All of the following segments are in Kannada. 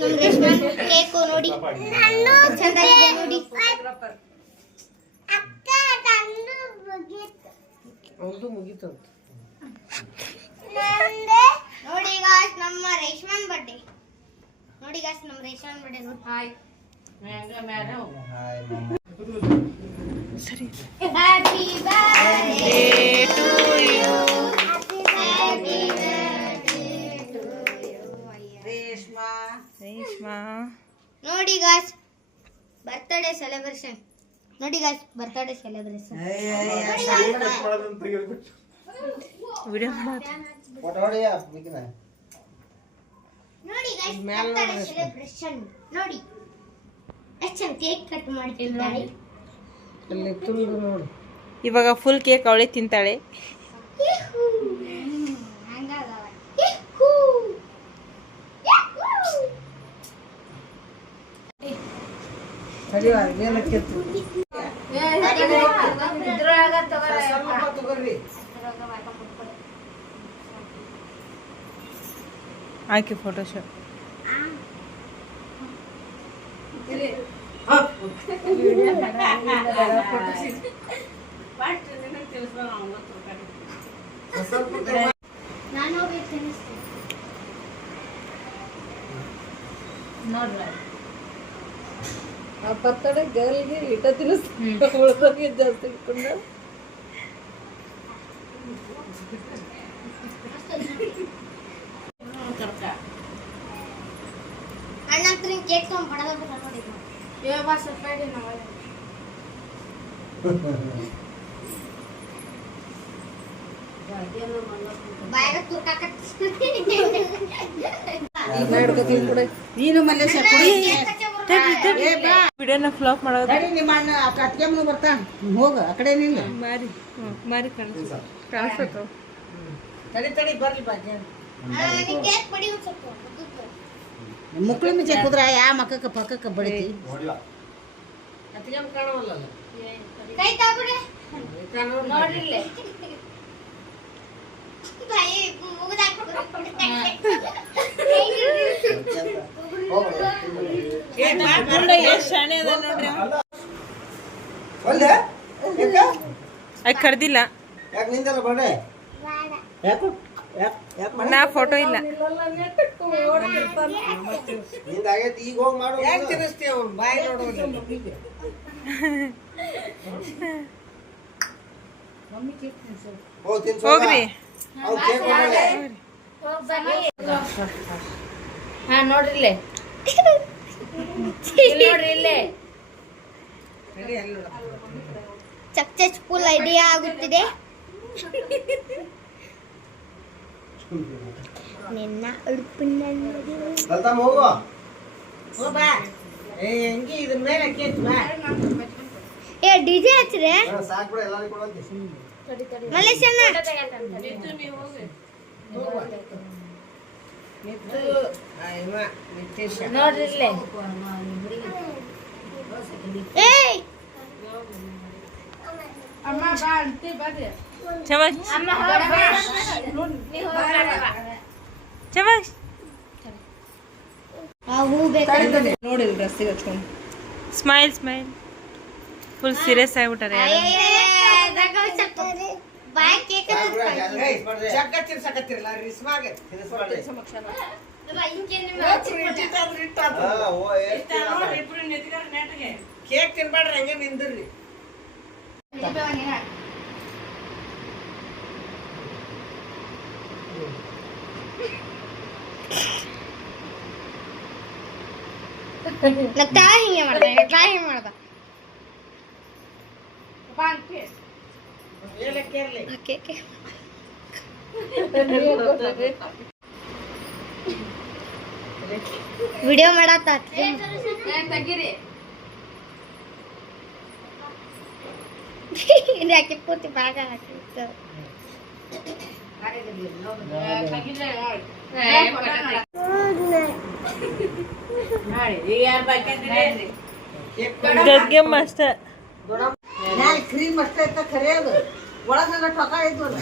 ನಮ್ಮ ರೇಷ್ಮೆ ಕೇಕ್ ನೋಡಿ ಚಂದ ಇದೆ ನೋಡಿ ಅಕ್ಕ ತಂದು ಮುಗಿತು ನೋಡಿ ಗಾಯ್ಸ್ ನಮ್ಮ ರೇಷ್ಮನ್ ಬರ್ಡೇ ನೋಡಿ ಗಾಯ್ಸ್ ನಮ್ಮ ರೇಷ್ಮನ್ ಬರ್ಡೇ ನೋಡಿ ಹಾಯ್ ಸರಿ happy birthday to you happy birthday to you Reshma ನೋಡಿ ಗಾಯ್ಸ್ ಬರ್ತ್ಡೇ ಸೆಲೆಬ್ರೇಷನ್ ನೋಡಿ guys birthday celebration video photo ಹೊಡೆಯಾ ಬಿಕಿನ ನೋಡಿ ಗಾಯ್ಸ್ ಬರ್ತ್ಡೇ ಸೆಲೆಬ್ರೇಷನ್ ನೋಡಿ ಎಷ್ಟು ಕೇಕ್ ಕಟ್ ಮಾಡ್ತಿದ್ದಾರೆ ಅಲ್ಲಿ ತುಳಿದು ನೋಡಿ ಇವಾಗ ಫುಲ್ ಕೇಕ್ ಅವಳೆ ತಿಂತಾಳೆ ಆಯ್ಕೆ ಫೋಟೋಶಾಪ್ ಬರ್ತಡೆ ಗರ್ಲ್ಗೆ ಇಟ ತಿನ್ನಿಸ್ತಾರೆ ಜಾಸ್ತಿ ಇಟ್ಕೊಂಡ ಅಣ್ಣ ಕೇಕ್ ತಗೊಂಡು ನೋಡಿ ನೀನು ಮಲ್ಲೇಶ ವಿಡಿಯೋನ ಫ್ಲಾಪ್ ಮಾಡೋದು ನಿಮ್ಮ ಅಣ್ಣ ಅತ್ತಿಗೆ ಮನೆ ಬರ್ತಾ ಹೋಗ ಆ ಕಡೆ ನಿಲ್ಲ ಮಾರಿ ಮಾರಿ ಕಾಣಿಸ್ತ ತಡಿ ಬರ್ಲಿ ಬಾಜಿ ಮುಕ್ಳು ಮಿಂಚೆ ಕುದ್ರ ಯಾ ಮಕ್ಕಕ್ಕ ಪಕ್ಕಕ್ಕ ಬಡಿತಿ ಅತ್ತಿಗೆ ಕಾಣವಲ್ಲ ಕೈ ತಾಬಿಡೆ ನೋಡ್ರಿಲ್ಲ ಭಾಯಿ ಮುಗಿದ ಕರ್ದಿಲ್ಲ ನಾ ಫೋಟೋ ಇಲ್ಲ ಹೋಗ್ರಿ ಹಾ ನೋಡ್ರಿಲ್ಲೇ ನೋಡ್ರಿಲ್ಲೇ ಸಕ್ಸಸ್ಫುಲ್ ಐಡಿಯಾ ಆಗುತ್ತಿದೆ ನಿನ್ನ ಉಡುಪಿನ ಏ ಡಿಜೆ ಹಚ್ಚಿದೆ ಮಲೇಶಣ್ಣ ನೋಡ್ರಿಲ್ಲೇ ನೋಡಿ ಡ್ರೆಸ್ಸಿಗೆ ಹಚ್ಕೊಂಡು ಸ್ಮೈಲ್ ಸ್ಮೈಲ್ ಫುಲ್ ಸೀರಿಯಸ್ ಆಗಿಬಿಟ್ಟಾರೆ ಕೇಕ್ ತಿನ್ಬೇಡ್ರಿ ಹಂಗೆ ನಿಂದ್ರಿ ಹಿಂಗೆ ಮಾಡ್ದ ವಿಡಿಯೋ ಮಾಡತ್ತ ಯಾಕೆ ಪೂರ್ತಿ ಭಾಗ ಹಾಕಿತ್ತು ಗಗ್ಗೆ ಮಸ್ತ್ ಕ್ರೀಮ್ ಅಷ್ಟೇ ಇತ್ತ ಖರೆ ಅದು ಒಳಗ ಟೊಕ ಇದ್ವಲ್ಲ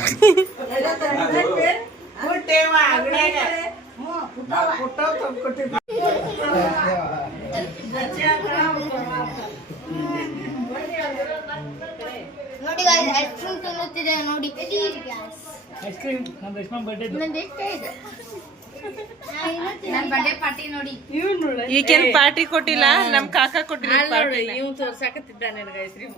ನೋಡಿ ಐಸ್ ಕ್ರೀಮ್ ತಿನ್ನುತ್ತಿದೆ ನೋಡಿ. ಐಸ್ ಕ್ರೀಮ್ ನಮ್ಮ ರೇಷ್ಮಾ ಬರ್ಡೇ ನನ್ನ ಬರ್ಡೇ ಪಾರ್ಟಿ ನೋಡಿ. ಈಗೇನ್ ಪಾರ್ಟಿ ಕೊಟ್ಟಿಲ್ಲ, ನಮ್ ಕಾಕ ಕೊಟ್ಟಿಲ್ಲ. ಇವ್ ತೋರ್ಸಾಕತ್ತಿದ್ದ ನನಗೆ ಐಸ್ ಕ್ರೀಮ್.